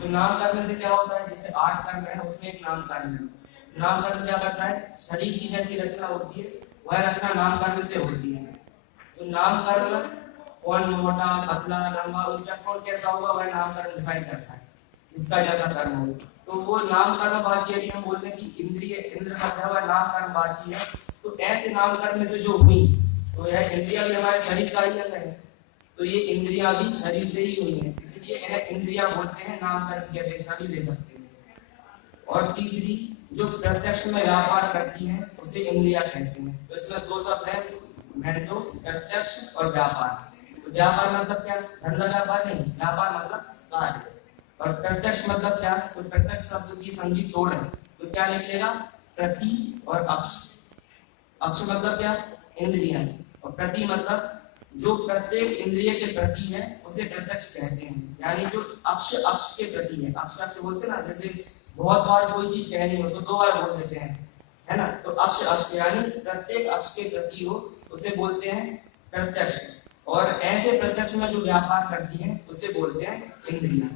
तो नाम करने से क्या होता है, जैसे 8 कर्ण है उसमें एक नाम कर्ण है। नाम कर्ण क्या करता है, शरीर की जैसी रचना होती है वह रचना नाम कर्ण से होती है। तो नाम कर्ण कौन मोटा पतला लंबा ऊंचा कौन कैसा होगा वह नाम कर्ण डिसाइड करता है, जिसका ज्यादा कर्म हो। तो वो नाम कर्म वाची यदि हम बोलते हैं कि इंद्रिय इंद्र शब्द है वह नाम कर्म वाची है, तो ऐसे नाम कर्म से जो हुई तो यह इंद्रिया भी हमारे शरीर का ही अंग है, तो ये इंद्रियां भी शरीर से ही हुई है, इसलिए इन्हें इंद्रियां बोलते हैं, नाम कर्म की अपेक्षा भी ले सकते हैं। और तीसरी जो प्रत्यक्ष में व्यापार करती है उसे इंद्रियां कहते हैं। तो इसमें दो शब्द है महत्व, प्रत्यक्ष और व्यापार। तो व्यापार मतलब क्या, धंधा व्यापार नहीं, व्यापार मतलब कार्य। और प्रत्यक्ष मतलब क्या, तो प्रत्यक्ष शब्द की संधि तोड़ है, तो क्या निकलेगा, प्रति और अक्ष। अक्ष मतलब क्या, इंद्रियां, और प्रति मतलब जो प्रत्येक इंद्रिय के प्रति है उसे प्रत्यक्ष कहते हैं। यानी जो अक्ष अक्ष के प्रति है, अक्ष अक्ष बोलते हैं ना, जैसे बहुत बार कोई चीज कहनी हो तो 2 बार बोल देते हैं, है ना। तो अक्ष अक्ष यानी प्रत्येक अक्ष के प्रति हो उसे बोलते हैं प्रत्यक्ष। और ऐसे प्रत्यक्ष में जो व्यापार करती है उसे बोलते हैं इंद्रियां।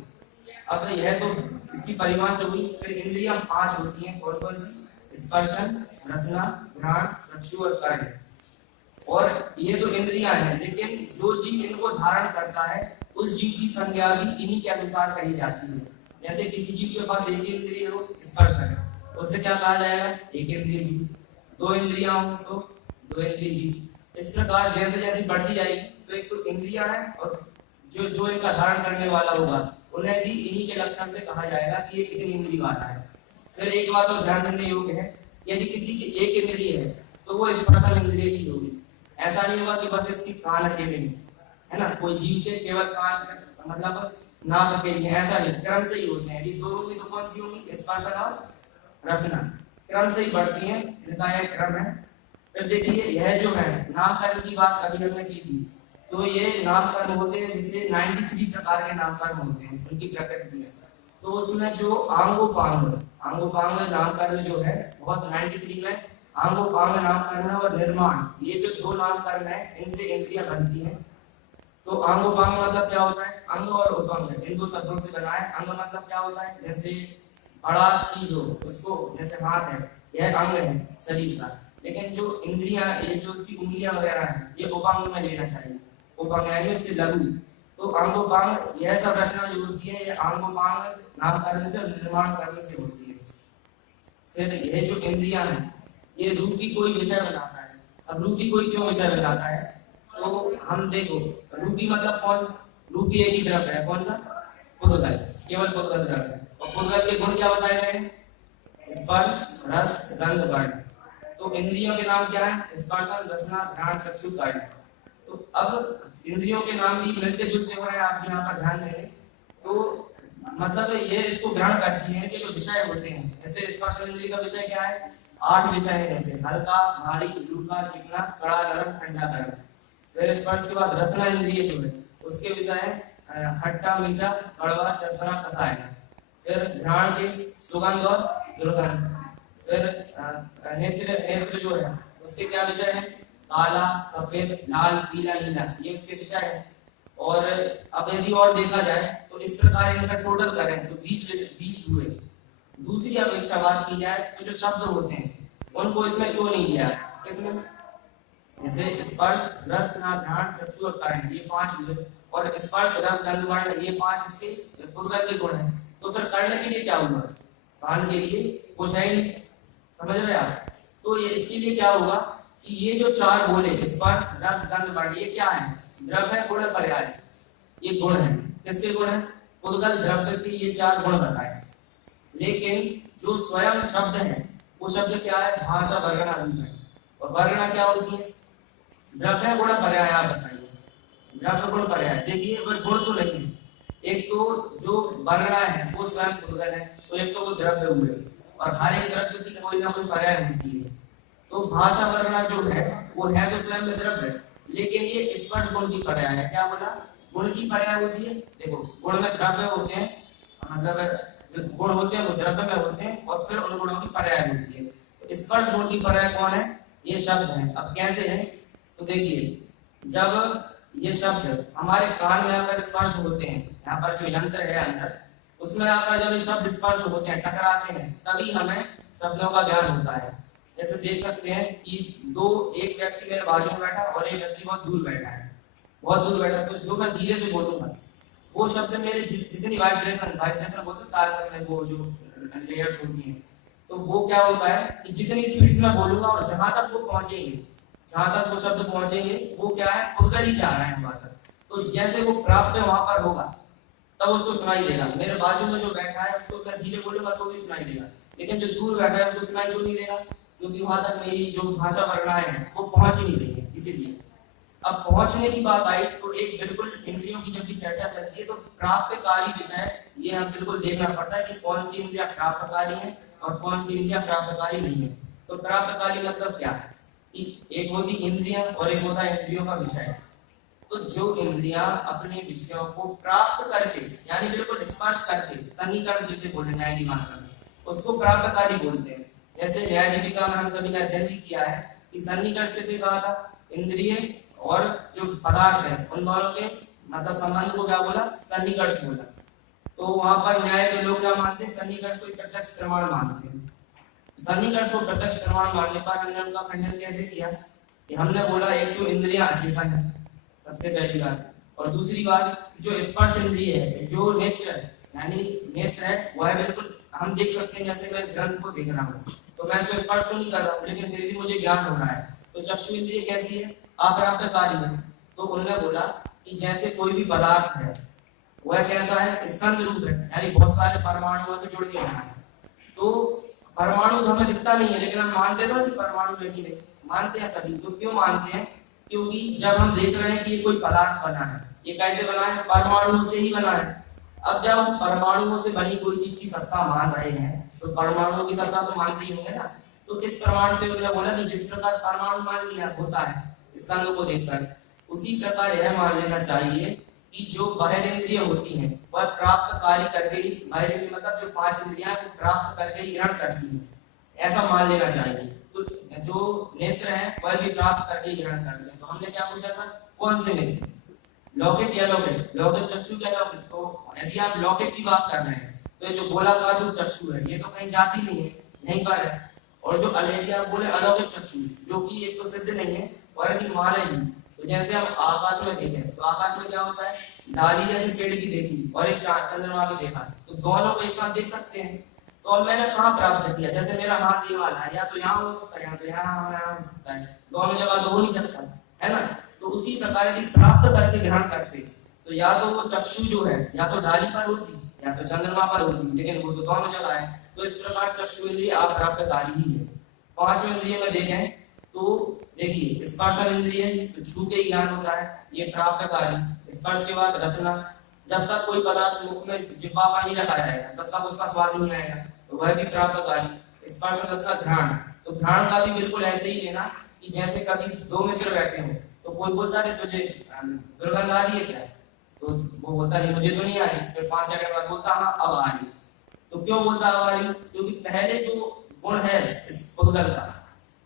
अब यह तो इसकी परिभाषा हुई। फिर इंद्रियां 5 होती हैं, कौन कौन सी, स्पर्शन, रसना, घ्राण, चक्षु और कर्म। और ये तो इंद्रियां हैं, लेकिन जो जीव इनको धारण करता है उस जीव की संज्ञा भी इन्हीं के अनुसार कही जाती है। जैसे किसी जीव के पास एक इंद्रिय हो, स्पर्श है, तो उसे क्या कहा जाएगा, एक इंद्रिय जीव। 2 इंद्रियां हो तो 2 इंद्रिय जीव। इस प्रकार जैसे जैसे बढ़ती जाएगी तो एक तो इंद्रियां है और जो जो इनका धारण करने वाला होगा उन्हें भी इन्हीं के लक्षण से कहा जाएगा कि ये कितनी इंद्रिय वाला है। फिर एक बात और ध्यान देने योग्य है, यदि किसी की एक इंद्रिय है तो वो स्पर्शन इंद्रिय ही होगी। ऐसा नहीं होगा कि बस इसकी कान अकेले ही, है ना, कोई जीव के केवल कान मतलब नाक अकेले, ऐसा नहीं, क्रम से ही होते हैं। ये दोनों की तो कौन सी होगी, स्पर्शन और रसना, क्रम से ही बढ़ती हैं, इनका यह क्रम है। फिर देखिए यह जो है नामकरण की बात अभी हमने की थी, तो ये नामकरण होते हैं जिससे 93 प्रकार के नामकरण होते हैं उनकी प्रकृति में। तो उसमें जो आंगोपांग नामकरण जो है बहुत 93 में आंगोपांग नामकरण और निर्माण, ये जो 2 नामकरण है इनसे इंद्रियां बनती हैं। तो आंगोपांग मतलब क्या होता है, अंग और उपांग इन 2 शब्दों से बना है। अंग मतलब क्या होता है, जैसे बड़ा चीज हो उसको, जैसे हाथ है यह अंग है शरीर का, लेकिन जो इंद्रियां ये जो उसकी उंगलियां वगैरह है ये उपांग में लेना चाहिए, उपांग यानी उससे लघु। तो अंगोपांग यह सब रचना जो होती है ये अंगोपांग नामकरण से निर्माण करने से होती है। फिर ये जो इंद्रियां हैं ये रूपी कोई विषय बनाता है। अब रूपी कोई क्यों विषय बनाता है, तो हम देखो रूपी मतलब कौन, रूपी एक ही द्रव्य है, कौन सा, पुद्गल, केवल पुद्गल द्रव्य है। और पुद्गल के गुण क्या बताए गए हैं, स्पर्श रस गंध वर्ण। तो इंद्रियों के नाम क्या है, स्पर्शन रसना घ्राण चक्षु कर्म। तो अब इंद्रियों के नाम भी मिलते जुलते हो रहे हैं, आप यहाँ पर ध्यान देंगे तो मतलब ये इसको ग्रहण करती है कि जो विषय होते हैं, जैसे स्पर्श इंद्रिय का विषय क्या है, 8 विषय है, जैसे हल्का भारी लूका चिकना कड़ा गरम ठंडा गर्म। फिर स्पर्श के बाद रसना इंद्रिय जो है उसके विषय है खट्टा मीठा कड़वा चरफरा कसाय। फिर घ्राण के सुगंध और दुर्गंध। फिर नेत्र नेत्र जो है उसके क्या विषय है, काला सफेद लाल पीला नीला, ये उसके विषय है। और अब यदि और देखा जाए तो इस प्रकार इनका टोटल करें तो 20 हुए। दूसरी अपेक्षा बात की जाए तो जो शब्द होते हैं उनको इसमें क्यों नहीं लिया, इसमें जैसे स्पर्श रस घ्राण चक्षु और कर्म ये 5 हुए, और स्पर्श रस गंध वर्ण ये 5 इसके पुद्गल के गुण हैं। तो फिर कर्ण के लिए क्या हुआ, कान के लिए कुछ है नहीं, समझ रहे आप। तो ये इसके लिए क्या होगा कि ये जो 4 बोले स्पर्श रस गंध वर्ण ये क्या है, द्रव्य गुण पर्याय, ये गुण है, किसके गुण है, पुद्गल द्रव्य के ये 4 गुण बताए। लेकिन जो स्वयं शब्द है वो शब्द क्या है, भाषा वर्णना रूप है। और वर्णना क्या होती है, द्रव्य गुण पर्याय। आप बताइए द्रव्य गुण पर्याय, देखिए वह गुण तो नहीं है, एक तो जो वर्णना है वो स्वयं पुद्गल है, तो एक तो वो द्रव्य हुए, और हर एक द्रव्य की कोई ना कोई पर्याय होती है। तो भाषा वर्णना जो है वो है तो स्वयं में द्रव्य, लेकिन ये स्पर्श गुण की पर्याय है। क्या बोला, गुण की पर्याय होती है। देखो गुण में द्रव्य होते हैं, मतलब गुण होते हैं वो द्रव्य में होते हैं, और फिर उन गुणों की पर्याय होती है। तो स्पर्श गुण की पर्याय कौन है, ये शब्द है। अब कैसे है, तो देखिए जब ये शब्द हमारे कान में अगर स्पर्श होते हैं, यहाँ पर जो यंत्र है अंदर, उसमें आकर जब ये शब्द स्पर्श होते हैं, टकराते हैं, तभी हमें शब्दों का ज्ञान होता है। जैसे देख सकते हैं कि एक व्यक्ति मेरे बाजू में बैठा और एक व्यक्ति बहुत दूर बैठा है, तो जो मैं धीरे से बोलूंगा वो शब्द मेरे जितनी वाइब्रेशन बोलते हैं ताल में वो जो लेयर्स होती हैं, तो वो क्या होता है कि जितनी स्पीड से मैं बोलूंगा और जहां तक वो पहुंचेंगे, जहां तक वो शब्द पहुंचेंगे, वो क्या है उधर ही जा रहा है वहां तक। तो जैसे वो प्राप्त वहां पर होगा तब उसको सुनाई देगा। मेरे बाजू में जो बैठा है उसको मैं धीरे बोलूंगा तो भी सुनाई देगा, लेकिन जो दूर बैठा है उसको सुनाई क्यों नहीं देगा? क्योंकि वहां तक मेरी जो भाषा वर्णाएं हैं वो पहुंच ही नहीं रही है। इसीलिए अब पहुंचने की बात आई तो एक बिल्कुल इंद्रियों की जब भी चर्चा चलती है तो प्राप्तकारी विषय ये हम बिल्कुल देखना पड़ता है कि कौन सी इंद्रियां प्राप्तकारी है और कौन सी इंद्रियां प्राप्तकारी नहीं है। तो प्राप्तकारी मतलब क्या है कि एक होती इंद्रियां और एक होता है इंद्रियों का विषय। तो जो इंद्रियां अपने विषयों को प्राप्त करके यानी बिल्कुल स्पर्श करके सन्निकर्ष जिसे बोले न्याय की भाषा में, उसको प्राप्तकारी बोलते हैं। जैसे न्याय दीपिका में हम सभी ने अध्ययन किया है कि सन्निकर्ष किसे कहा था? इंद्रिय और जो पदार्थ है उन दोनों के मतलब संबंध को क्या बोला? सन्निकर्ष बोला। तो वहां पर न्याय के लोग क्या मानते हैं? सन्निकर्ष को प्रत्यक्ष प्रमाण मानते हैं। सन्निकर्ष को प्रत्यक्ष प्रमाण मानने पर हमने उनका खंडन कैसे किया कि हमने बोला एक तो इंद्रियां अचेतन है सबसे पहली बात, और दूसरी बात जो स्पर्श इंद्रिय है, जो नेत्र यानी नेत्र है वह बिल्कुल हम देख सकते हैं। जैसे मैं इस ग्रंथ को देख रहा हूँ तो मैं इसको स्पर्श तो नहीं कर रहा हूँ, लेकिन फिर भी मुझे ज्ञान हो रहा है। तो चक्षु इंद्रिय कैसी है? अप्राप्तकारी है। तो उन्होंने बोला कि जैसे कोई भी पदार्थ है वह कैसा है? स्कंद रूप है, यानी बहुत सारे परमाणुओं से जुड़ के बना है। तो परमाणु हमें दिखता नहीं है लेकिन हम मानते हैं कि परमाणु नहीं मानते हैं सभी। तो क्यों मानते हैं? क्योंकि जब हम देख रहे हैं कि ये कोई पदार्थ बना है, ये कैसे बना है? परमाणु से ही बना है। अब जब हम परमाणुओं से बनी कोई चीज की सत्ता मान रहे हैं तो परमाणुओं की सत्ता तो मानते ही होंगे ना। तो इस प्रमाण से उन्होंने बोला कि जिस प्रकार परमाणु मान लिया होता है स्कंद को देखकर, उसी प्रकार यह मान लेना चाहिए कि जो बाह्य इंद्रिय होती हैं वह प्राप्त कार्य करके ही, बाह्य इंद्रिय मतलब जो 5 इंद्रियां प्राप्त करके ही ग्रहण करती हैं, ऐसा मान लेना चाहिए। तो जो नेत्र है वह भी प्राप्त करके ग्रहण करते हैं। तो हमने क्या पूछा था? कौन से नेत्र? लौकिक या अलौकिक? लौकिक चक्षु क्या अलौकिक? तो यदि आप लौकिक की बात कर रहे हैं तो ये जो गोलाकार जो चक्षु है ये तो कहीं जाती नहीं है, यहीं पर है। और जो आप बोले अलौकिक चक्षु जो कि एक तो सिद्ध नहीं है और यदि मान लें तो जैसे हम आकाश में देखें तो आकाश में क्या होता है? डाली जैसे पेड़ की देखी और एक चंद्रमा भी देखा, तो दोनों को एक साथ देख सकते हैं। तो अब मैंने कहाँ प्राप्त किया? जैसे मेरा हाथ ये वाला है, या तो यहाँ हो सकता है या तो यहाँ हो सकता है, दोनों जगह तो हो नहीं सकता है ना। तो उसी प्रकार यदि प्राप्त करके ग्रहण करते तो या तो वो चक्षु जो है या तो डाली पर होती या तो चंद्रमा पर होती, लेकिन वो तो दोनों जगह है। तो इस प्रकार चक्षु इंद्रिय अप्राप्तकारी ही है। 5 इंद्रिय में देखें तो देखिए स्पर्श इंद्रिय तो छू के ज्ञान होता है, ये प्राप्तकारी। स्पर्श के बाद रसना, जब तक कोई पदार्थ मुख में जिह्वा पर नहीं रखा जाएगा तब तक उसका स्वाद नहीं आएगा, तो वह भी प्राप्तकारी। स्पर्श रसना घ्राण, तो घ्राण का भी बिल्कुल ऐसे ही लेना कि जैसे कभी 2 मित्र बैठे हो तो कोई बोलता है तुझे दुर्गंध आ रही है क्या? तो वो बोलता नहीं मुझे तो नहीं आ रही, फिर 5 सेकंड बाद बोलता हाँ अब आ रही। तो क्यों बोलता अब आ रही? क्योंकि पहले जो गुण है इस उद्गल का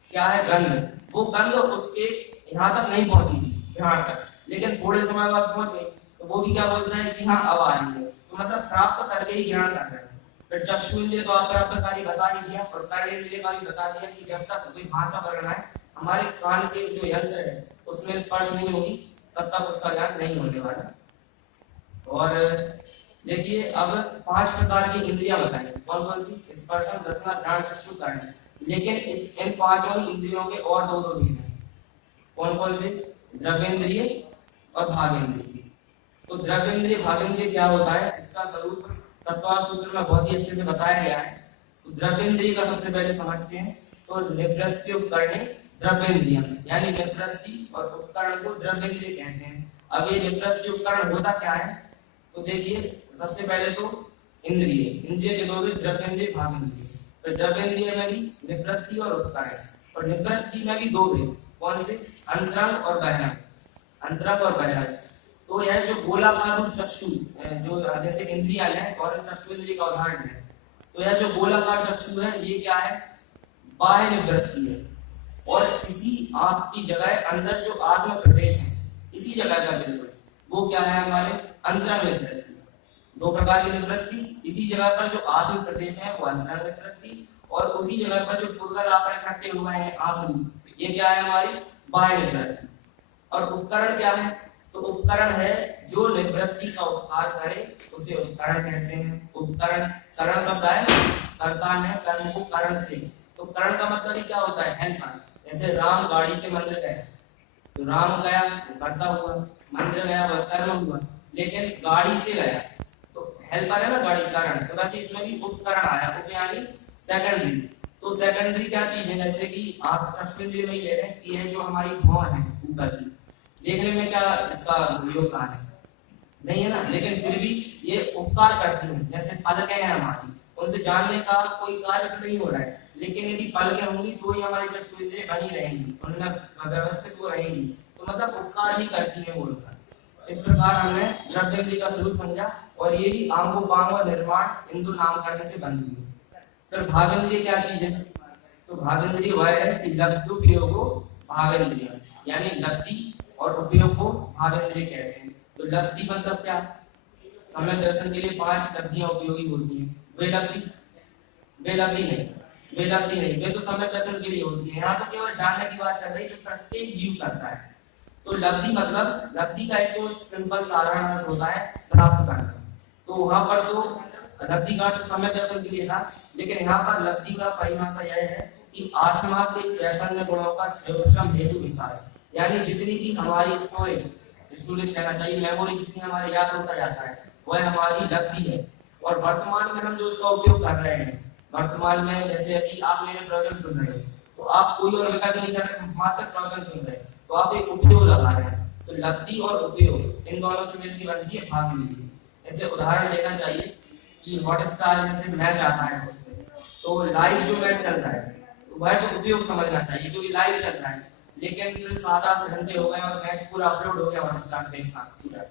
क्या है? गंध। वो गंध उसके यहाँ तक नहीं पहुंची थी यहाँ तक, लेकिन थोड़े समय बाद पहुंच गई, तो वो भी क्या बोलता है कि हाँ अब आ रही है। तो मतलब प्राप्त करके ही ग्रहण कर रहे हैं। फिर चक्षु इंद्रिय तो अप्राप्तकारी बता ही दिया, और कर्ण इंद्रिय का भी बता दिया कि जब तक कोई भाषा वर्णन है हमारे कान के जो यंत्र है उसमें स्पर्श नहीं होगी तब तक उसका ज्ञान नहीं होने वाला। और देखिए अब 5 प्रकार की इंद्रियां बताई, कौन कौन सी? स्पर्श रसना घ्राण चक्षु कर्ण। लेकिन इन 5 इंद्रियों के और दो भेद हैं। कौन कौन से? द्रव्येंद्रिय और भावेंद्रिय। तो द्रव्येंद्रिय भावेंद्रिय क्या होता है इसका स्वरूप तत्व सूत्र में बहुत ही अच्छे से बताया गया है। तो द्रव्येंद्रिय का सबसे पहले समझते हैं। तो निवृत्ति उपकरण द्रव्येंद्रिय यानी निवृत्ति और उपकरण को द्रव्येंद्रिय कहते हैं। अब ये निवृत्ति उपकरण होता क्या है? तो देखिए सबसे पहले तो इंद्रिय के दो द्रव्येंद्रिय भावेंद्रिय। तो द्रव्येंद्रिय में भी निवृत्ति और उपकरण, और निवृत्ति में भी 2 भेद, कौन से? अंतरंग और बहिरंग। अंतरंग और बहिरंग। तो यह जो गोलाकार चक्षु जो जैसे इंद्रियां हैं और चक्षु इंद्रिय का उदाहरण है, तो यह जो गोलाकार चक्षु है ये क्या है? बाह्य निवृत्ति है। और इसी आंख की जगह अंदर जो आत्म प्रदेश है इसी जगह का बिल्कुल वो क्या है? हमारे अंतरंग निवृत्ति। दो प्रकार की निवृत्ति, इसी जगह पर जो आत्म प्रदेश है वो अंतर निवृत्ति, और उसी जगह पर जो पूर्वल आकर इकट्ठे हुए हैं आत्म, ये क्या है हमारी बाह्य निवृत्ति। और उपकरण क्या है, तो उपकरण है जो निवृत्ति का उपकार करे उसे उपकरण कहते हैं। उपकरण, करण शब्द है, करता है कर्म को करण से, तो करण का मतलब ही क्या होता है, हेल्पर। जैसे राम गाड़ी से मंदिर गया, तो राम गया वो करता हुआ, मंदिर गया वह कर्म हुआ, लेकिन गाड़ी से गया तो हेल्पर है ना गाड़ी, करण। तो वैसे इसमें भी उपकरण आया, उप यानी सेकेंडरी। तो सेकेंडरी क्या चीज है, जैसे कि आप चक्षुंद्रिय में ले रहे हैं, ये जो हमारी भौं है ऊपर की, देखने में क्या इसका योगदान है, नहीं है ना, लेकिन फिर भी ये उपकार करती है। जैसे पलकें हैं हमारी, उनसे जानने का कोई कार्य नहीं हो रहा है, लेकिन यदि पलकें होंगी तो ही हमारी चक्षुंद्रिय बनी रहेंगी, उनमें व्यवस्थित हो रहेंगी, तो मतलब उपकार ही करती है बोलकर। इस प्रकार हमने द्रव्येंद्रिय का स्वरूप समझा, और ये भी आंगो बांग और निर्माण इंदु नाम करने से बनती है। फिर भावेंद्रिय क्या चीज है, तो भावेंद्रिय वह है कि लब्धि उपयोग को भावेंद्रिय, यानी लब्धि और उपयोग को भावेंद्रिय कहते हैं। तो लब्धि मतलब क्या, समय दर्शन के लिए 5 लब्धियां उपयोगी होती हैं। वे लब्धि नहीं, वे तो समय दर्शन के लिए होती है। यहाँ तो केवल जानने की बात चल रही है जो प्रत्येक जीव करता है। तो लब्धि मतलब, लब्धि का एक तो सिंपल साधारण अर्थ होता है प्राप्त करना, तो वहां पर तो लब्धि का तो समय दर्शन के लिए था, लेकिन यहाँ पर लब्धि का परिभाषा यह है कि आत्मा के चैतन्य गुणों का सर्वोत्तम हेतु विकास, यानी जितनी भी हमारी स्टोरेज कहना चाहिए, मेमोरी जितनी हमारे याद होता जाता है, वह हमारी लब्धि है। और वर्तमान में हम जो उसका उपयोग कर रहे हैं, वर्तमान में जैसे अभी आप मेरे प्रवचन सुन रहे हैं, तो आप कोई और विकल्प नहीं कर रहे, मात्र प्रवचन सुन रहे हैं, तो आप एक उपयोग लगा रहे हैं। तो लब्धि और उपयोग इन दोनों से मिलकर बनती है भावेंद्रिय। ऐसे उदाहरण लेना चाहिए कि हॉटस्टार जैसे मैच आता है उसमें, तो लाइव जो मैच चल रहा है, तो वह तो उपयोग समझना चाहिए क्योंकि लाइव चल रहा है, लेकिन फिर 7-8 घंटे हो गए और मैच पूरा अपलोड हो गया हॉटस्टार पे साथ पूरा,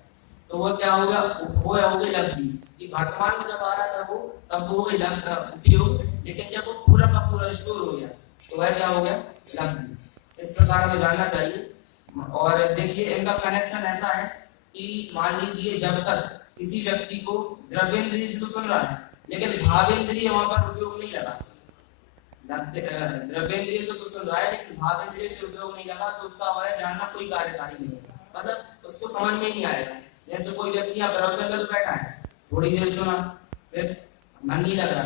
तो वो क्या होगा, वो हो गई लब्धि कि वर्तमान में जब आ रहा था वो, तब वो हो गई उपयोग, लेकिन जब वो पूरा का पूरा स्टोर हो गया तो वह क्या हो गया, लब्धि। इस प्रकार हमें जानना चाहिए। और देखिए इनका कनेक्शन ऐसा है कि मान लीजिए जब तक किसी व्यक्ति को द्रव्येंद्रिय से तो सुन रहा है, लेकिन भावेंद्रिय वहां पर उपयोग नहीं लगा, द्रव्येंद्रिय से तो सुन रहा है लेकिन भावेंद्रिय से उपयोग नहीं लगा, तो उसका वह जानना कोई कार्यकारी नहीं है, मतलब उसको समझ में नहीं आएगा। जैसे कोई व्यक्ति यहाँ प्रवचन में बैठा है, थोड़ी देर सुना, फिर मन नहीं लग रहा,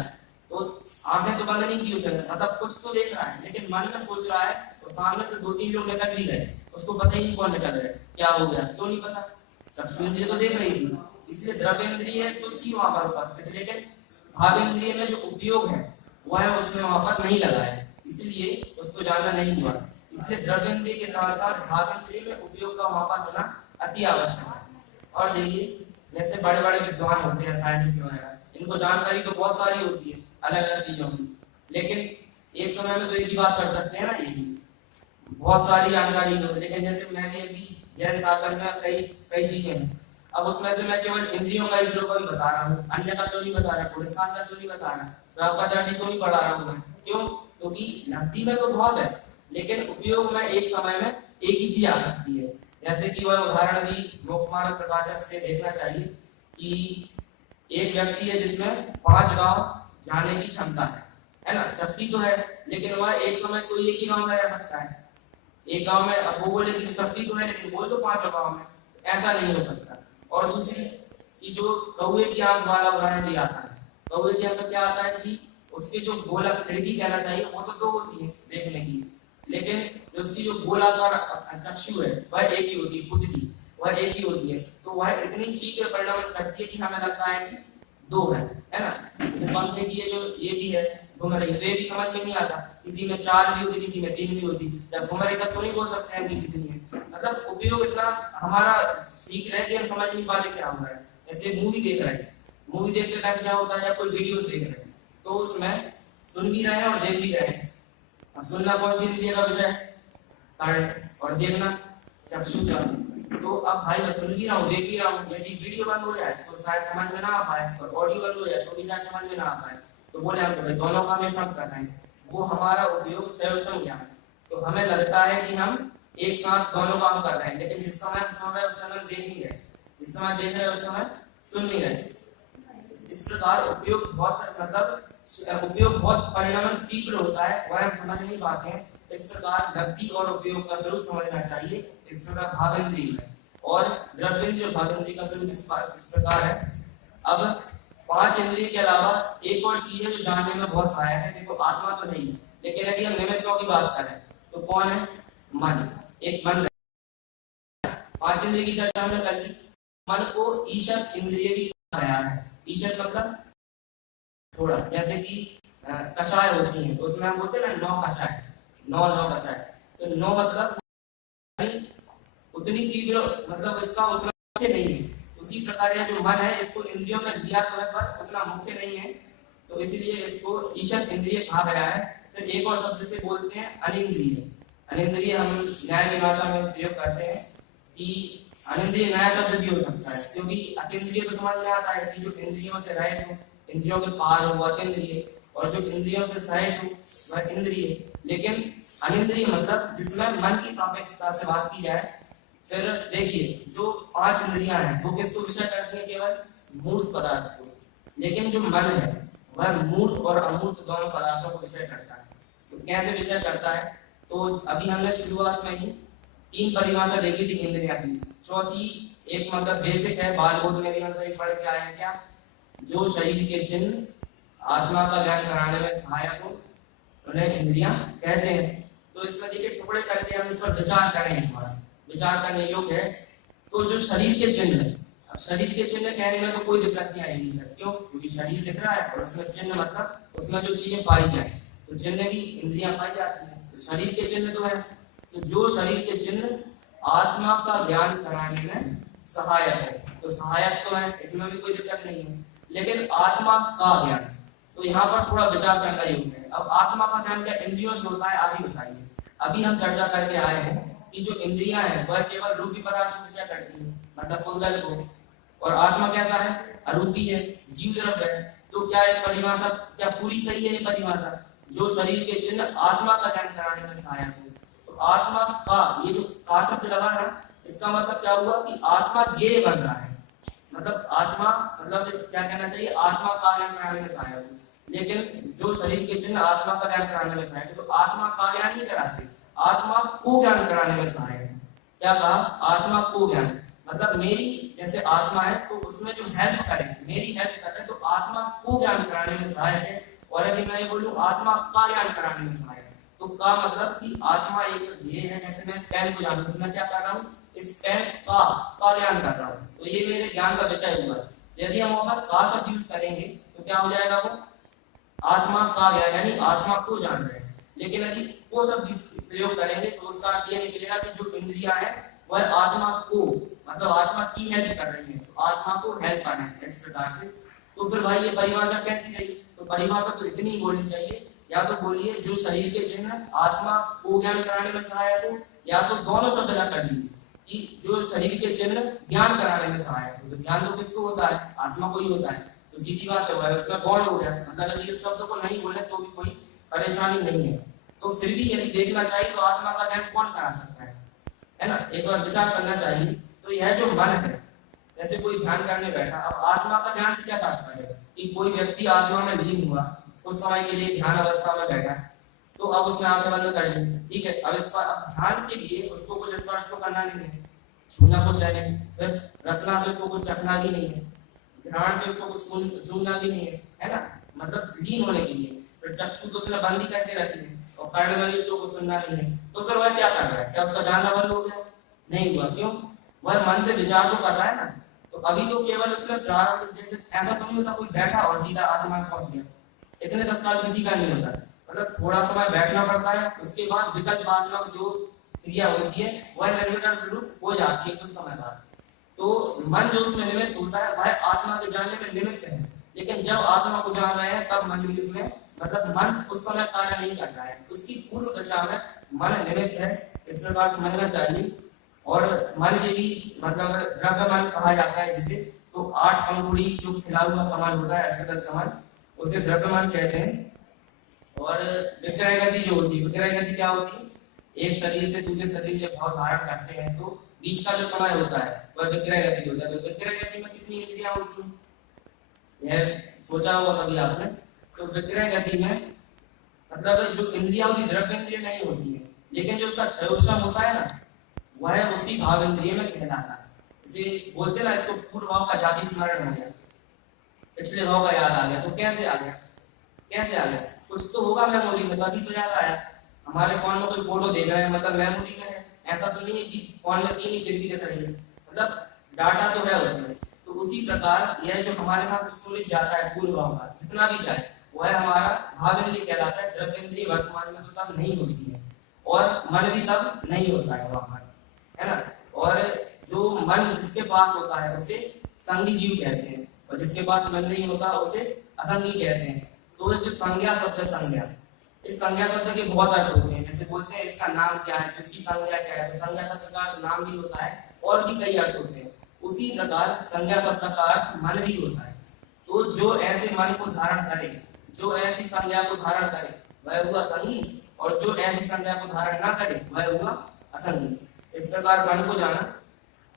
तो आंखें तो बंद नहीं की उसने, मतलब कुछ तो देख रहा है लेकिन मन में सोच रहा है, तो सामने से 2-3 लोग निकल भी गए, उसको पता ही नहीं कौन निकल गए, क्या हो गया, क्यों नहीं पता, चक्षुंद्रिय तो देख रही थी, इसलिए द्रव्येंद्रिय तो थी वहां पर उपस्थित, लेकिन भावेंद्रिय में जो उपयोग है वह उसमें वहां पर नहीं लगा है, इसलिए उसको जानना नहीं हुआ। इसलिए द्रव्येंद्रिय के साथ साथ भावेंद्रिय में उपयोग का वहां पर होना अति आवश्यक है। और देखिए जैसे बड़े बड़े विद्वान होते हैं, साइंटिस्ट वगैरह, इनको जानकारी तो बहुत सारी होती है अलग अलग चीजों की, लेकिन एक समय में तो एक ही बात कर सकते हैं ना, ये बहुत सारी जानकारी हो, लेकिन जैसे मैंने अभी जैन शासन में कई चीजें हैं, अब उसमें से मैं केवल इंद्रियों का ही बता रहा हूँ, अन्य का तो नहीं बता रहा, पुरस्कार का तो नहीं बता रहा, श्रावकाचार्य तो नहीं पढ़ा रहा हूँ मैं, क्यों, क्योंकि लब्धि में तो बहुत है, लेकिन उपयोग में एक समय में एक ही चीज आ सकती है। जैसे कि वह उदाहरण भी मोक्षमार्ग प्रकाशक से देखना चाहिए कि एक व्यक्ति है जिसमें 5 गांव जाने की क्षमता है ना, शक्ति तो है, लेकिन वह एक समय कोई एक ही गांव में रह सकता है, एक गांव में, अब वो बोले कि शक्ति तो है लेकिन वो तो 5 गांव में, ऐसा नहीं हो सकता। और दूसरी कि जो कौवे की आंख वाला उदाहरण दिया आता है, कौवे की आंख क्या आता है कि उसके जो गोलक खिड़की कहना चाहिए वो तो 2 होती है देखने की, लेकिन उसकी जो गोलाकार चक्षु है वह एक ही होती है, पुतली वह एक ही होती है, तो वह इतनी शीघ्र परिणाम करती है कि हमें लगता है कि 2 है ना। पंखे की जो ये भी है घूम रही है, तो ये भी समझ में नहीं आता, किसी में 4 भी होती, किसी में 3 भी होती, जब घूम रही तब तो नहीं बोल सकते हैं कि कितनी है, मतलब उपयोग इतना हमारा सीख रहे थे, समझ नहीं पा रहे क्या हो रहा है। ऐसे मूवी देख रहे हैं, मूवी देखते टाइम क्या होता है, या कोई वीडियोस देख रहे हैं, तो उसमें सुन भी रहे हैं और देख भी रहे हैं। अब सुनना कौन सी इंद्रिय का विषय है, कारण, और देखना चक्षु का, तो अब भाई मैं सुन भी रहा हूँ, देख भी रहा हूँ, यदि वीडियो बंद हो जाए तो शायद समझ में ना आ पाए, और ऑडियो बंद हो जाए तो भी शायद समझ में ना आ पाए, तो बोले हम तो दोनों काम एक साथ कर रहे हैं, वो हमारा उपयोग सर्वसम ज्ञान। तो हमें लगता है कि हम एक साथ दोनों काम कर रहे हैं, लेकिन जिस समय सुन रहे हैं उस समय देख नहीं रहे, जिस समय देख रहे हैं उस समय सुन नहीं रहे, इस प्रकार उपयोग बहुत परिणाम तीव्र होता है वह हम समझ नहीं पाते हैं। इस प्रकार लब्धि और उपयोग का स्वरूप समझना चाहिए। इस प्रकार भावेंद्रिय है और द्रव्येंद्रिय और भावेंद्रिय का स्वरूप इस प्रकार है। अब 5 इंद्रिय के अलावा एक और चीज है जो जानने में बहुत सहायक है। देखो आत्मा तो नहीं है, लेकिन यदि हम निमित्तों की बात करें तो कौन है? मन। एक मन 5 इंद्रिय की चर्चा हमने कर ली। मन को ईशत इंद्रिय भी कहा गया है। ईशत मतलब थोड़ा, जैसे कि कषाय होती है तो उसमें हम बोलते हैं ना 9 कषाय, 9 कषाय। तो 9 मतलब उतनी तीव्र, मतलब इसका उतना मुख्य नहीं है। उसी प्रकार यह जो मन है इसको इंद्रियों में दिया पर उतना मुख्य नहीं है, तो इसलिए इसको ईशत इंद्रिय कहा गया है। फिर एक और शब्द से बोलते हैं अनिंद्रिय। अनिंद्रिय हम न्याय की भाषा में प्रयोग करते हैं कि अनिंद्रिय नया शब्द भी हो सकता है, क्योंकि अतीन्द्रिय तो समझ में आता है कि जो इंद्रियों से रहित हो, इंद्रियों के पार हो वह अतीन्द्रिय, और जो इंद्रियों से सहित हो वह इंद्रिय। लेकिन अनिंद्रिय मतलब जिसमें मन की सापेक्षता से बात की जाए। फिर देखिए जो 5 इंद्रियां हैं वो किसको विषय करती है? केवल मूर्त पदार्थ को। लेकिन जो मन है वह मूर्त और अमूर्त दोनों पदार्थों को विषय करता है। तो कैसे विषय करता है? तो अभी हमने शुरुआत में ही 3 परिभाषा देखी थी इंद्रियों की। चौथी एक मतलब बेसिक है, बाल बोध में भी हम सही पढ़ के आए हैं क्या? जो शरीर के चिन्ह आत्मा का ज्ञान कराने में सहायक हो उन्हें इंद्रियां कहते हैं। तो इसमें देखिए टुकड़े करके हम इस पर विचार करें। एक बार विचार करने योग्य है। तो जो शरीर के चिन्ह है, अब शरीर के चिन्ह कहने में तो कोई दिक्कत नहीं आएगी। क्यों? क्योंकि शरीर दिख रहा है और उसमें चिन्ह मतलब उसमें जो चीजें पाई जाए, तो चिन्ह भी इंद्रियां पाई जाती हैं। तो शरीर के चिन्ह तो है, तो जो शरीर के चिन्ह आत्मा का ज्ञान कराने में सहायक है, तो सहायक तो है, इसमें भी कोई दिक्कत नहीं है। लेकिन आत्मा का ज्ञान, तो यहाँ पर थोड़ा विचार करना योग्य है। अब आत्मा का ज्ञान क्या इंद्रियों से होता है? आदि बताइए। अभी हम चर्चा करके आए हैं कि जो इंद्रियां हैं वह केवल रूपी पदार्थ को विषय करती है, मतलब उद्गल को, और आत्मा कैसा है? अरूपी है, जीव द्रव्य है। तो क्या इस परिभाषा क्या पूरी सही है? ये परिभाषा जो शरीर के चिन्ह आत्मा का ज्ञान कराने में सहायक है। तो आत्मा का ये जो का शब्द लगा है, इसका मतलब क्या हुआ कि आत्मा ज्ञेय बन रहा है। मतलब आत्मा मतलब क्या कहना चाहिए? आत्मा का ज्ञान कराने में सहायक है। लेकिन जो शरीर के चिन्ह आत्मा का ज्ञान कराने में सहायक है, तो आत्मा का ज्ञान नहीं कराते, आत्मा को ज्ञान कराने में सहायक है। क्या कहा? आत्मा को ज्ञान मतलब मेरी जैसे आत्मा है तो उसमें जो हेल्प करे, मेरी हेल्प करे, तो आत्मा को ज्ञान कराने में सहायक है। और यदि मैं बोलूं आत्मा का ज्ञान कराने में सहायक है, तो का मतलब कि आत्मा एक ये है। जैसे मैं स्कैन को जानूं तो मैं क्या कर रहा हूँ? इस स्कैन का ज्ञान कर रहा हूँ, तो ये मेरे ज्ञान का विषय हुआ। यदि हम वहां का शब्द यूज करेंगे तो क्या हो जाएगा? वो आत्मा का ज्ञान यानी आत्मा को जान रहे हैं। लेकिन यदि वो शब्द प्रयोग करेंगे तो उसका अर्थ ये निकलेगा कि जो इंद्रियां हैं वह आत्मा को मतलब आत्मा की हेल्प कर रही है, तो आत्मा को हेल्प करना है इस प्रकार से। तो फिर भाई ये परिभाषा कैसी चाहिए? तो परिभाषा तो इतनी बोलनी चाहिए, या तो बोलिए जो शरीर के चिन्ह आत्मा को ज्ञान कराने में सहायक हो, या तो दोनों शब्द लगा कर दीजिए कि जो शरीर के चिन्ह ज्ञान कराने में सहायक हो। तो ज्ञान तो किसको होता है? आत्मा को ही होता है। तो सीधी बात है उसका गौण हो गया। मतलब यदि इस शब्द को नहीं बोले तो भी कोई परेशानी नहीं है। तो फिर भी यदि देखना चाहिए तो आत्मा का ज्ञान कौन करा सकता है ना? एक बार विचार करना चाहिए। तो यह जो मन है, जैसे कोई ध्यान करने बैठा, अब आत्मा का ध्यान से क्या तात्पर्य है? कि कोई व्यक्ति आत्मा में लीन हुआ, कुछ समय के लिए ध्यान अवस्था में बैठा, तो अब उसने आंखें बंद कर ली, ठीक है। अब इस पर ध्यान के लिए उसको कुछ स्पर्श तो करना नहीं है, छूना कुछ है नहीं, फिर रसना से उसको कुछ चखना भी नहीं है, घ्राण से उसको कुछ सूंघना भी नहीं है ना? मतलब लीन होने के लिए। फिर चक्षु तो उसने बंदी करके रखी है और कर्ण में भी उसको कुछ सुनना नहीं है। तो फिर वह क्या कर रहा है? क्या उसका जानना बंद हो गया? नहीं हुआ। क्यों? वह मन से विचार तो कर रहा है ना। तो अभी तो केवल उसने प्रारंभ, जैसे ऐसा तो नहीं होता कोई बैठा और सीधा आत्मा में पहुंच गया, इतने तत्काल किसी का नहीं होता। मतलब थोड़ा समय बैठना पड़ता है, उसके बाद विकल्प बात जो क्रिया होती है वह निर्विकल्प रूप हो जाती है कुछ समय बाद। तो मन जो उसमें निमित्त होता है वह आत्मा के जानने में निमित्त है। लेकिन जब आत्मा को जान रहे हैं तब मन भी उसमें मतलब मन उस समय कार्य नहीं कर रहा है, उसकी पूर्व दशा में मन निमित्त है। इस प्रकार समझना चाहिए। और मन के भी मतलब द्रव्य मन कहा जाता है जिसे, तो 8 पंखुड़ी जो खिला हुआ कमल होता है अष्टदल कमल, उसे द्रव्य मन कहते हैं। और विक्रय गति जो होती है, विक्रय गति क्या होती है? एक शरीर से दूसरे शरीर में भाव धारण करते हैं तो बीच का जो समय होता है वह विक्रय गति होता है। तो विक्रय गति में कितनी इंद्रियां होती हैं? यह सोचा होगा कभी आपने। तो विक्रय गति में मतलब जो इंद्रिया होती द्रव्य इंद्रिय नहीं होती है, लेकिन जो उसका क्षयोक्षम होता है ना, वह उसकी भाव इंद्रिय में कहलाता है। इसे बोलते ना, इसको पूर्व भाव का जाति स्मरण हो गया, पिछले भाव का याद आ गया। तो कैसे आ गया, कैसे आ गया? कुछ तो होगा मेमोरी में, तभी तो याद आया। हमारे फोन में कोई फोटो देख रहे हैं मतलब मेमोरी में है, ऐसा तो नहीं है कि फोन में 3 ही फिर भी दिख रही है, मतलब डाटा तो है उसमें। तो उसी प्रकार यह जो हमारे साथ स्टोरेज जाता है पूर्व भाव का, जितना भी जाए वह हमारा भाव इंद्रिय कहलाता है। द्रव्य इंद्रिय वर्तमान में तो तब नहीं होती है, और मन भी तब नहीं होता है वहां पर, है ना। और जो मन जिसके पास होता है उसे संगी जीव कहते हैं, और जिसके पास मन नहीं होता उसे असंगी कहते हैं। तो जो संज्ञा शब्द है, संज्ञा, इस संज्ञा शब्द के बहुत अर्थ होते हैं। जैसे बोलते हैं इसका नाम क्या है, इसकी संज्ञा क्या है, तो संज्ञा शब्द का नाम भी होता है और भी कई अर्थ होते हैं। उसी प्रकार संज्ञा शब्द का अर्थ मन भी होता है। तो जो ऐसे मन को धारण करे, जो ऐसी संज्ञा को धारण करे, वह हुआ संगी, और जो ऐसी संज्ञा को धारण न करे वह हुआ असंगी। इस प्रकार मन को जाना।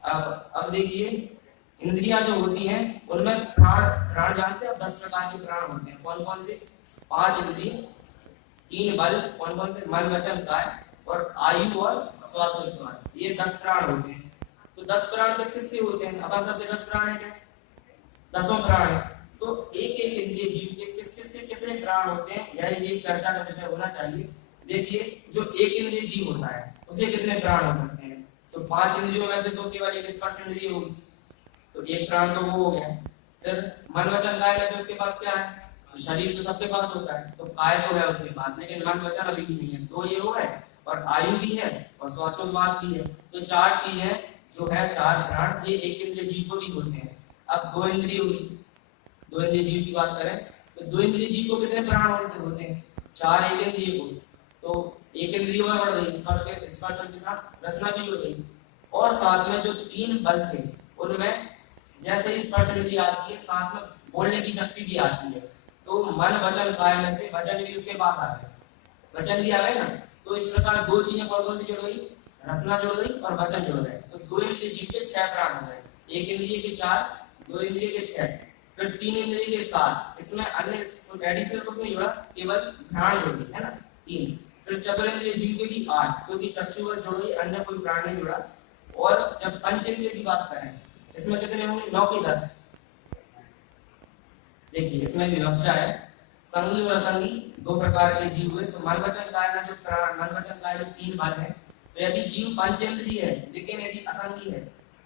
अब देखिए, इंद्रियां जो होती हैं उनमें प्राण जानते हैं, 10 प्रकार के प्राण होते हैं। कौन कौन से? 5 इंद्रिय, 3 बल, कौन कौन से? मन वचन काय और आयु और श्वासोच्छ्वास, ये 10 प्राण होते हैं। तो 10 प्राण किस किस के होते हैं? अपन सबके 10 प्राण है क्या? 10 प्राण है। तो एक एक इंद्रिय जीव के किस किस के कितने प्राण होते हैं, यह एक चर्चा का विषय होना चाहिए। देखिए, जो एक इंद्रिय जीव होता है उसे कितने प्राण हो सकते हैं? तो 5 इंद्रियों में से तो केवल एक स्पर्श इंद्रिय होगी, तो एक प्राण तो वो हो गया। फिर मन वचन काय में से उसके पास क्या है? तो शरीर तो सबके पास होता है, तो काय तो है उसके पास, लेकिन मन वचन अभी भी नहीं है। तो ये वो है, और आयु भी है और श्वासोच्छ्वास भी है। तो 4 चीजें जो है, 4 प्राण, ये एक इंद्रिय जीव को भी होते हैं। अब 2 इंद्रिय हुई, 2 इंद्रिय जीव की बात करें तो 2 इंद्रिय जीव को कितने प्राण होते हैं? 4 एक इंद्रिय को, तो एक इंद्रिय और बढ़ गई, स्पर्श के साथ रसना भी हो गई। और साथ में जो 3 बल थे उनमें जैसे ही स्पर्श इंद्रिय आती है, साथ में बोलने की शक्ति भी आती है। तो मन वचन काय में से वचन भी उसके पास आ गए, वचन भी आ गए ना। तो इस प्रकार 2 चीजें कौन से जुड़ गई? रसना जुड़ गई और वचन जुड़ गए। तो 2 इंद्रिय जीव के 6 प्राण हो गए, एक इंद्रिय के 4, 2 इंद्रिय के 6, फिर 3 इंद्रिय के 7। इसमें अन्य एडिशनल कुछ नहीं जुड़ा, केवल घ्राण जुड़ गई, है ना, 3। फिर चतुरेंद्रिय जीव के भी 8, क्योंकि चक्षु जुड़ गई, अन्य कोई प्राण नहीं जुड़ा। और जब पंचेंद्रिय की बात करें, इसमें कितने होंगे? 9 के 10। देखिए, इसमें विवक्षा है, संगी और असंगी 2 प्रकार के जीव हुए। तो मन वचन काय में जो प्राण, मन वचन काय में 3 बल है, तो यदि जीव पंचेंद्रिय है लेकिन यदि असंगी है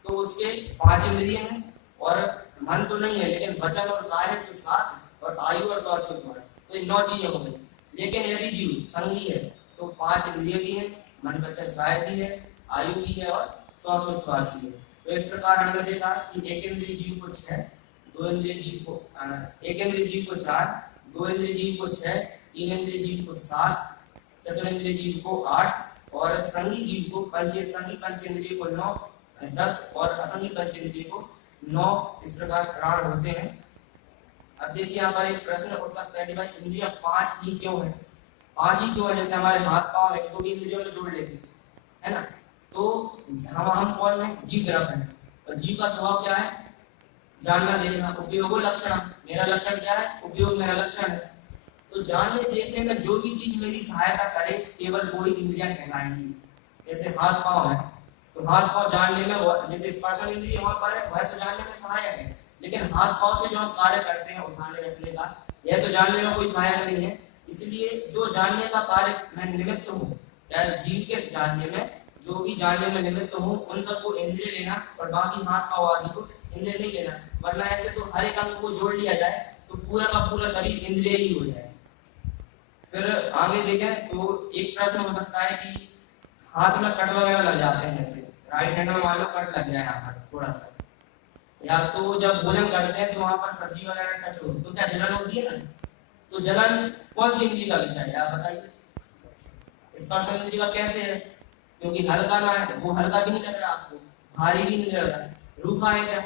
तो उसके 5 इंद्रिय हैं, और मन तो नहीं है लेकिन वचन और काय है तो 7, और आयु और श्वासोच्छ्वास, तो ये 9 चीजें हो गई। लेकिन यदि जीव संगी है तो 5 इंद्रिय भी है, मन वचन काय भी है, आयु भी है और श्वासोच्छ्वास भी है। तो इस प्रकार हमने देखा कि एक इंद्रिय जीव को 6, 2 इंद्रिय जीव को एक इंद्रिय जीव को 4, 2 इंद्रिय जीव को 6, 3 इंद्रिय जीव को 7, चतुरेंद्रिय जीव को 8, और संगी जीव को संगी पंचेंद्रिय को 9, 10, और असंगी पंचेंद्रिय को 9। इस प्रकार प्राण होते हैं। अब देखिए, यहाँ पर एक प्रश्न उठ सकता है कि भाई इंद्रियां 5 ही क्यों है? 5 ही क्यों है? जैसे हमारे हाथ पांव है तो भी इंद्रियों में जोड़ लेते है ना। तो हम कौन है? जीव ग्रह है, और जीव का स्वभाव क्या है? जानना देखना। उपयोग लक्षण, मेरा लक्षण क्या है? उपयोग मेरा लक्षण है। तो जानने देखने में जो भी चीज मेरी सहायता करे केवल वो ही इंद्रियां कहलाएंगी। जैसे हाथ पांव है तो हाथ पांव जानने में, जैसे स्पर्शन इंद्रिय वहां पर है, वह तो जानने में सहायक है, लेकिन हाथ पांव से जो हम कार्य करते हैं उठाने रखने का, यह तो जानने में कोई सहायक नहीं है। इसलिए जो जानने का कार्य मैं निमित्त हूँ, या जीव के जानने में जो भी जानने में निमित्त हूँ, उन सबको इंद्रिय लेना, और बाकी हाथ पांव आदि को इंद्रिय नहीं लेना। वरना ऐसे तो हर एक अंग को जोड़ लिया जाए तो पूरा का पूरा शरीर इंद्रिय ही हो जाए। फिर आगे देखें तो एक प्रश्न हो सकता है कि हाथ में कट वगैरह लग जाते हैं, जैसे राइट हैंड में मान लो कट लग जाए यहाँ पर थोड़ा सा, या तो जब भोजन करते हैं तो वहां पर सब्जी वगैरह टच हो तो क्या जलन होती है ना। तो जलन कौन सी इंद्रिय का विषय है आप बताइए? स्पर्श इंद्रिय का कैसे है? क्योंकि हल्का ना है, वो हल्का भी नहीं लग रहा आपको, भारी भी नहीं लग रहा, रूखा है क्या?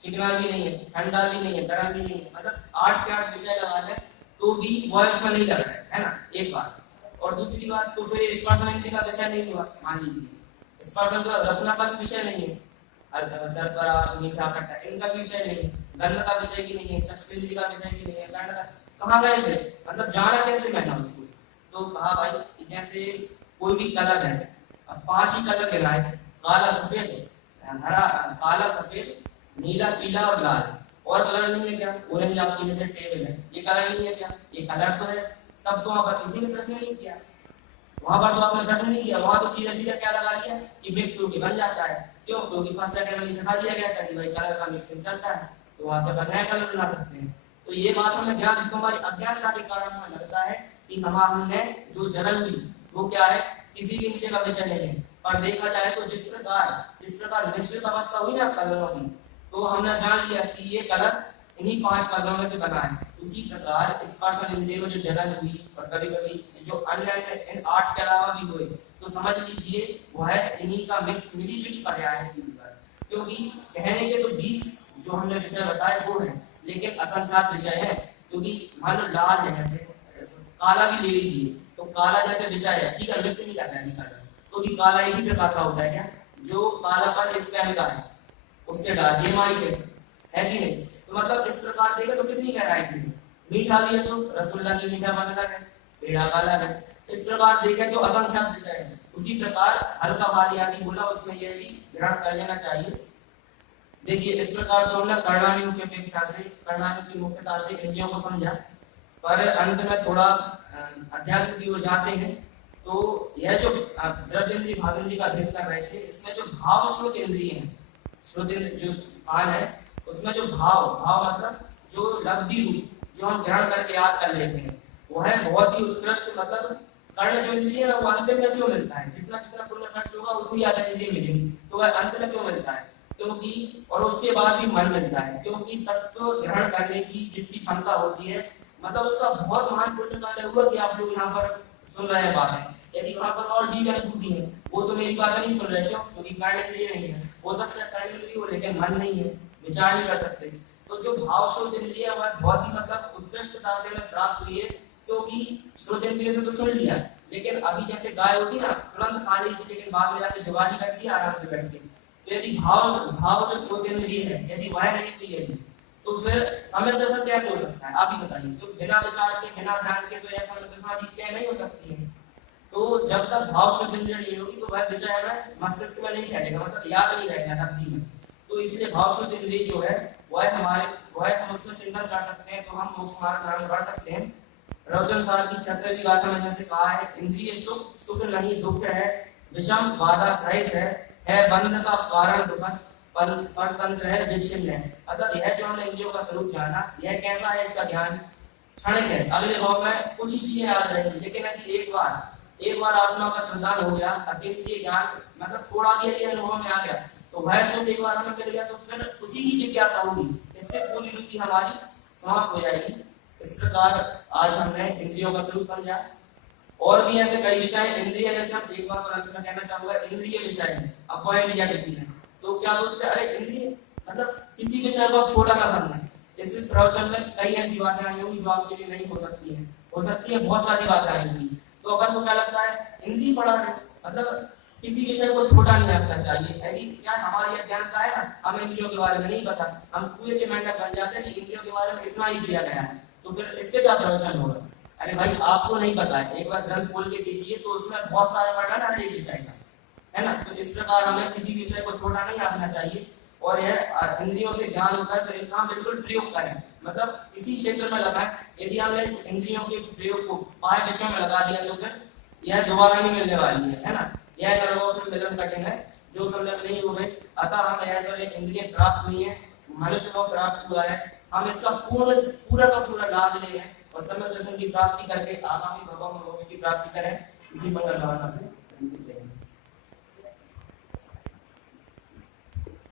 चिकना भी नहीं है, ठंडा भी नहीं है, गर्म भी नहीं है, मतलब 8 के 8 विषय लगा है तो भी वॉइस में नहीं लग रहा है ना, एक बात। और दूसरी बात, तो फिर स्पर्श इंद्रिय का विषय नहीं हुआ। मान लीजिए स्पर्श रसना का विषय नहीं है, मीठा खट्टा इनका भी विषय नहीं है, गंध का विषय की नहीं है, चक्षुन्द्रिय का विषय की नहीं है, कर्ण का, कहाँ गए थे, मतलब जाना कैसे मैंने उसको। तो कहा भाई जैसे कोई भी कलर है, अब 5 ही कलर गिनाए, काला सफेद, हरा, काला सफेद, नीला पीला और लाल, और कलर नहीं है क्या, ऑरेंज आपकी जैसे टेबल है, ये कलर नहीं है क्या, ये कलर तो है। तब तो वहां पर किसी ने प्रश्न नहीं किया, वहां पर तो आपने प्रश्न नहीं किया, वहां तो सीधा सीधा क्या लगा लिया कि मिक्स होके बन जाता है। क्यों, क्योंकि फर्स्ट सेकंड में सिखा दिया गया था कि भाई कलर का मिक्सिंग चलता है, तो वहां से नया कलर बना सकते हैं। तो ये बात हमें ध्यान, हमारी अज्ञानता के कारण हमें लगता है कि हमने जो जन्म ली वो क्या है, किसी भी विषय का विषय नहीं है। पर देखा जाए तो जिस प्रकार मिश्रित अवस्था हुई ना कलरों की, तो हमने जान लिया कि ये कलर इन्हीं 5 कलरों में से बना है। उसी प्रकार स्पर्श इंद्रिय में जो जलन हुई, और कभी कभी जो अन्य इन 8 के अलावा भी हुए, तो समझ लीजिए वह इन्हीं का मिक्स मिली जुली पर्याय है सीधी बात। क्योंकि कहने के तो 20 जो हमने विषय बताए वो है, लेकिन असंख्यात विषय है। क्योंकि मान लो लाल है, जैसे काला भी ले लीजिए, तो काला जैसे विषय है, ठीक है, मिक्स नहीं करना है काला, तो भी काला एक ही प्रकार का होता है क्या, जो कालापन इस पेन का है उससे डाल ये माई है कि नहीं। तो मतलब इस प्रकार देखें तो कितनी गहराई है। मीठा भी है तो रसगुल्ला की मीठा बन अलग है, पेड़ा का अलग है। इस प्रकार देखें तो असंख्यात विषय है। उसी प्रकार हल्का भारी आदि बोला, उसमें यह भी ग्रहण कर लेना चाहिए। देखिए इस प्रकार तो हमने कर्णानियों की अपेक्षा से, कर्णानियों की मुख्यता से इंद्रियों को समझा, पर अंत में थोड़ा अध्यात्म की ओर जाते हैं। तो यह जो द्रव्येंद्रिय भावेंद्रिय का अध्ययन कर रहे थे, इसमें जो भाव श्रुत इंद्रिय है, श्रुत जो कान है, उसमें जो भाव मतलब जो लब्धि रूप जो हम ग्रहण करके याद कर लेते हैं, वो है बहुत ही उत्कृष्ट। मतलब कर्ण जो इंद्रिय है वो अंत में क्यों मिलता है, जितना जितना पुण्य खर्च होगा उतनी ज्यादा इंद्रिय मिलेंगी, तो वह अंत में क्यों मिलता है, क्योंकि और उसके बाद भी मन मिलता है, क्योंकि तत्व ग्रहण करने की जिसकी क्षमता होती है, मतलब उसका बहुत महान पुण्य कार्य हुआ कि आप लोग यहाँ पर सुन रहे हैं बातें। यदि वहां पर और जीव अनुभूति है, वो तो मेरी बात नहीं सुन रहे, क्यों, क्योंकि कर्ण इंद्रिय नहीं है, हो सकता है कर्ण इंद्रिय हो लेकिन मन नहीं है, विचार नहीं कर सकते। तो जो भाव श्रुत इंद्रिय है वह बहुत ही मतलब उत्कृष्टता से हमें प्राप्त हुई है, क्योंकि श्रुत इंद्रिय से तो सुन लिया, लेकिन अभी जैसे गाय होती ना तुरंत खा ली थी, लेकिन बाद में जाके जुबानी करती है आराम से बैठ के। तो यदि भाव जो श्रुत इंद्रिय है यदि वह नहीं हुई है, तो फिर समय दशा कैसे हो सकता है, आप ही बताइए। तो बिना विचार के बिना ध्यान के तो ऐसा दशा क्या नहीं हो सकती है। तो जब तक भाव शुद्ध इंद्रिय नहीं होगी तो वह विषय हमें मस्तिष्क में नहीं रहेगा, मतलब याद नहीं रहेगा नब्दी में। तो इसलिए भाव शुद्ध इंद्रिय जो है वह हम उसमें चिंतन कर सकते हैं, तो हम मोक्ष मार्ग में बढ़ सकते हैं। प्रवचन सार की 36वीं गाथा में जैसे कहा है, इंद्रिय सुख नहीं दुख है, विषम बाधा सहित है बंध का कारण दुख, परतंत्र है विच्छिन्न है। मतलब यह जो हमने इंद्रियों का स्वरूप जाना, यह कैसा है, इसका ध्यान क्षणिक है, अगले भाव में कुछ ही चीजें याद रहेंगी, लेकिन यदि एक बार आत्मा का श्रद्धान हो गया, अतीन्द्रिय ज्ञान मतलब थोड़ा भी अनुभव में आ गया, तो वह सुख एक बार हमें मिल गया, तो फिर उसी की जिज्ञासा होगी, इससे पूरी रुचि हमारी समाप्त हो जाएगी। इस प्रकार आज हमने इंद्रियों का स्वरूप समझा, और भी ऐसे कई विषय इंद्रिय, जैसे हम एक बात और अंत में कहना चाहूंगा, इंद्रिय विषय है, अपॉय लिया किसी ने तो क्या सोचते अरे इंद्रिय मतलब किसी विषय को छोटा ना समझना। इस प्रवचन में कई ऐसी बातें आई होंगी जो आपके लिए नहीं हो सकती है, बहुत सारी बातें आई होंगी। तो अपन को क्या लगता है इंद्रिय पढ़ा है, मतलब किसी विषय को छोटा नहीं रखना चाहिए। यदि क्या हमारी अज्ञानता है ना, हमें इंद्रियों के बारे में नहीं पता, हम कुएं के मेंढक बन जाते हैं कि इंद्रियों के बारे में इतना ही दिया गया है, तो फिर इससे क्या प्रवचन होगा। अरे भाई आपको नहीं पता है, एक बार ग्रंथ खोल के देखिए तो उसमें बहुत सारे वर्णन है एक विषय का, है ना। तो इस प्रकार हमें किसी विषय को छोटा नहीं रखना चाहिए, और यह इंद्रियों से ज्ञान होता है तो इनका बिल्कुल प्रयोग करें, मतलब इसी क्षेत्र में लगाएं। यदि हमने इंद्रियों के प्रयोग को बाह्य विषय में लगा दिया तो फिर यह दोबारा नहीं मिलने वाली है ना। यह अनुभव फिर मिलन कठिन है, जो संलग्न नहीं हुए। अतः हम ऐसे इंद्रिय प्राप्त हुई है, मनुष्य को प्राप्त हुआ है, हम इसका पूरा का पूरा लाभ ले और समय दर्शन की प्राप्ति करके आगामी भगवान मोक्ष की प्राप्ति करें। इसी मंगल भावना से